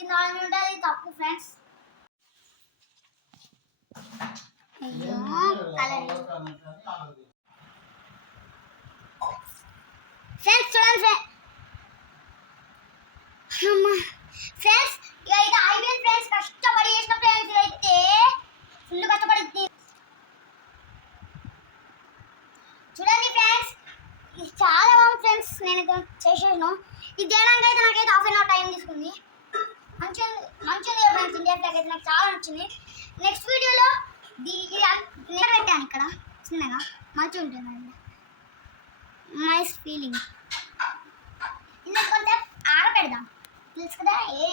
కింద ఆయిల్ ఉండాలి తప్పు ఫ్రెండ్స్. అయ్యో కలర్ ఫ్రెండ్స్ చూడండి ఫ్రెండ్స్ ఇక అయితే అయిపోయింది ఫ్రెండ్స్. కష్టపడి చేసిన ఫ్రెండ్స్ అయితే ఫుల్ కష్టపడి చూడండి ఫ్రెండ్స్. ఇది చాలా బాగుంది ఫ్రెండ్స్. నేను చేసేసాను. ఇది చేయడానికి అయితే నాకైతే హాఫ్ అన్ అవర్ టైం తీసుకుంది. మంచిగా మంచిగా ఫ్రెండ్స్. ఇండియా ఫ్లాగ్ అయితే నాకు చాలా నచ్చింది. నెక్స్ట్ వీడియోలో నేను పెట్టాను ఇక్కడ చిన్నగా మంచిగా ఉంటుందండి. Nice feeling. ఇందులో కొంచెం ఆరపెడదాం తెలుసు కదా. ఏ